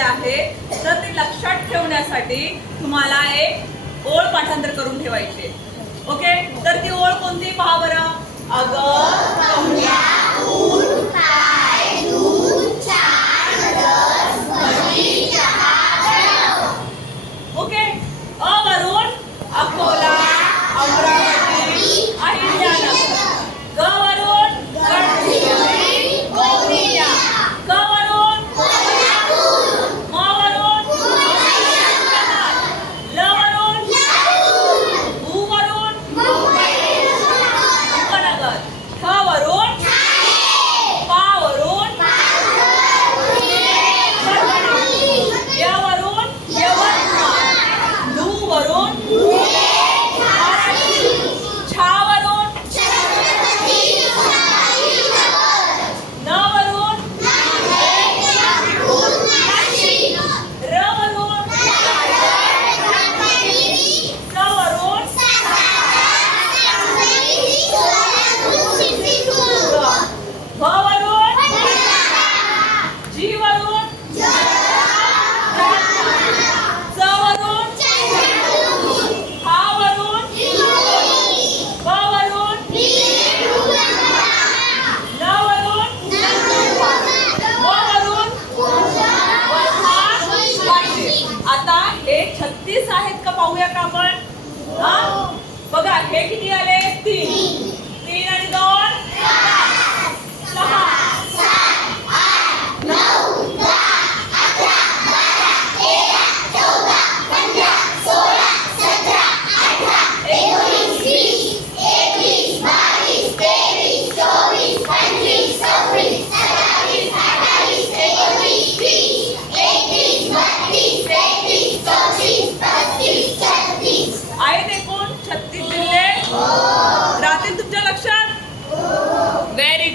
दिलेले आहे. तर ते लक्षात ठेवण्यासाठी तुम्हाला एक ओळ पाठांतर करून ठेवायचे. ओके तर ती ओळ कोणती? पहा बरं. अगं ओके अ अवरून अकोला. पाहूया का आपण? बघा हे किती आले? तीन. तीन आणि दोन. Ready.